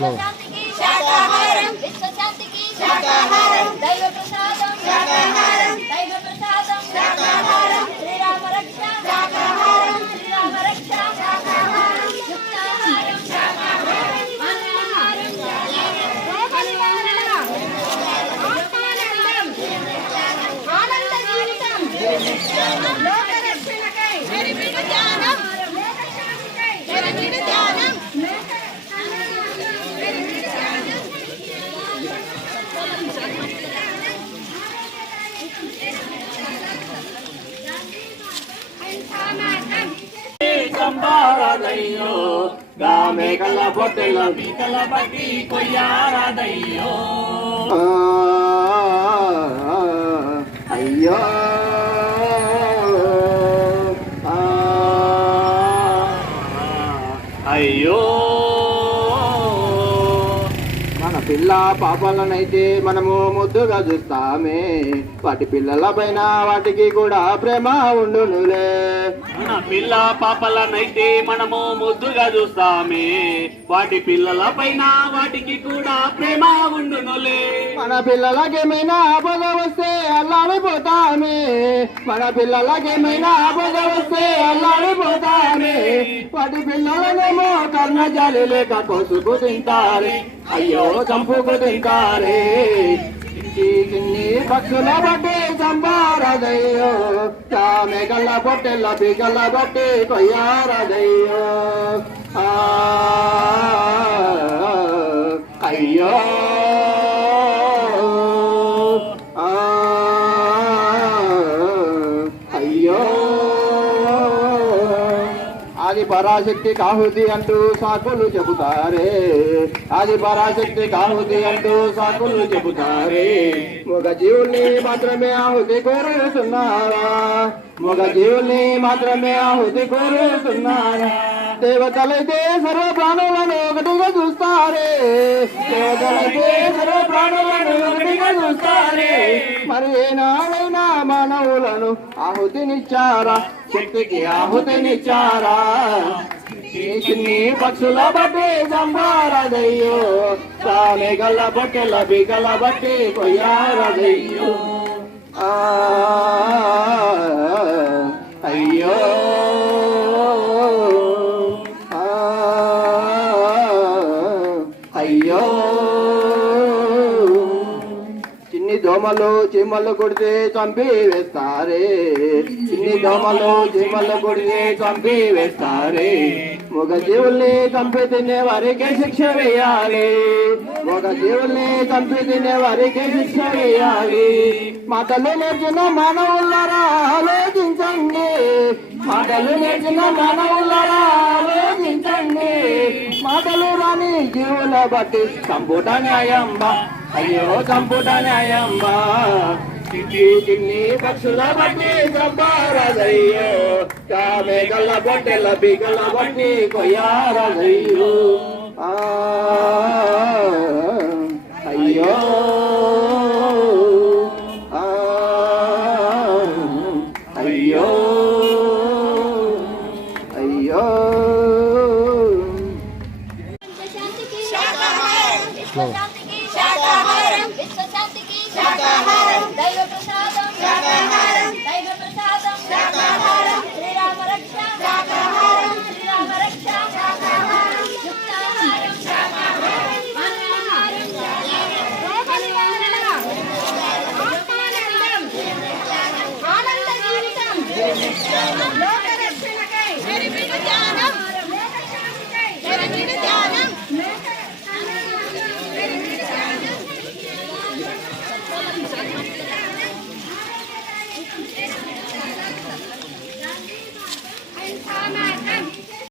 విశ్వశాంతికి శాకాహారం విశ్వశాంతికి శాకాహారం దైవ ప్రసాదం శాకాహారం దైవ ప్రసాదం శాకాహారం శ్రీరామ రక్ష శాకాహారం శ్రీరామ రక్ష శాకాహారం యుక్తాహారం శాకాహారం అన్నాహారం ఆనంద జీవితం లోక రక్షణకై జ్ఞానం జ్ఞానం సంబారదయ్యో గామె కల పొట్టెల మీకల బట్టి కొయ్యారదయ్యో అయ్యో అయ్యో మన పిల్ల పాపాలనైతే మనము ముద్దుగా చూస్తామే వాటి పిల్లల పైన వాటికి కూడా ప్రేమ ఉండునులే మన పిల్ల పాపలనైతే మనము ముద్దుగా చూస్తామే వాటి పిల్లల పైన వాటికి కూడా ప్రేమ ఉండునులే మన పిల్లలకేమైనా ఆపద వస్తే అల్లాడిపోతామే మన పిల్లలకేమైనా ఆపద వస్తే అల్లాడిపోతామే వాటి పిల్లలనేమో కర్ణజాలి లేక కోసుకు తింటారే అయ్యో చంపుకు తింటారే చిన్ని పక్షుల బట్టి చంపారదయ్యో చామె గల్ల పొట్టెల్ల పిగల బట్టి కొయ్యారదయ్యో అయ్యో అయ్యో ఆది పరాశక్తి కాహుతి అంటూ సాకులు చెబుతారే ఆది పరాశక్తి కాహుతి అంటూ సాకులు చెబుతారే మగ జీవుల్ని మాత్రమే ఆహుతి కోరుతున్నారా మగ జీవుల్ని మాత్రమే ఆహుతి కోరుతున్నారా దేవతలైతే సర్వ ప్రాణులను ఒకటిగా చూస్తారే దేవతలైతే సర్వ ప్రాణులను ఒకటిగా చూస్తారే మరి ఏనాడైనా మానవులను ఆహుతినిచ్చారా శక్తికి ఆహుతినిచ్చారా చిన్ని పక్షుల బట్టి చంపారదయ్యో సామె గల్ల బొట్టెల బిగల బట్టి కొయ్యారదయ్యో అయ్యో అయ్యో చిన్ని దోమలు చీమలు కొడితే చంపి వేస్తారే చిన్ని దోమలు చీమలు కొడితే చంపి వేస్తారే మగ జీవుల్ని చంపి తినే వారికి శిక్ష వేయాలి మగ జీవుల్ని చంపి తినే వారికి శిక్ష వేయాలి మాటలు నేర్చిన మానవులారా ఆలోచించండి మాటలు నేర్చిన మానవులారా ఆలోచించండి మాటలు రాని జీవుల బట్టి చంపుట న్యాయంబా అయ్యో చంపుట న్యాయంబా చిన్ని పక్షుల బట్టి చంపారదయ్యో కామె గల్ల బొట్టెల బిగల బట్టి కొయ్యారదయ్యో అయ్యో అయ్యో అయ్యో శాంతికి శాకాహారం విశ్వశాంతికి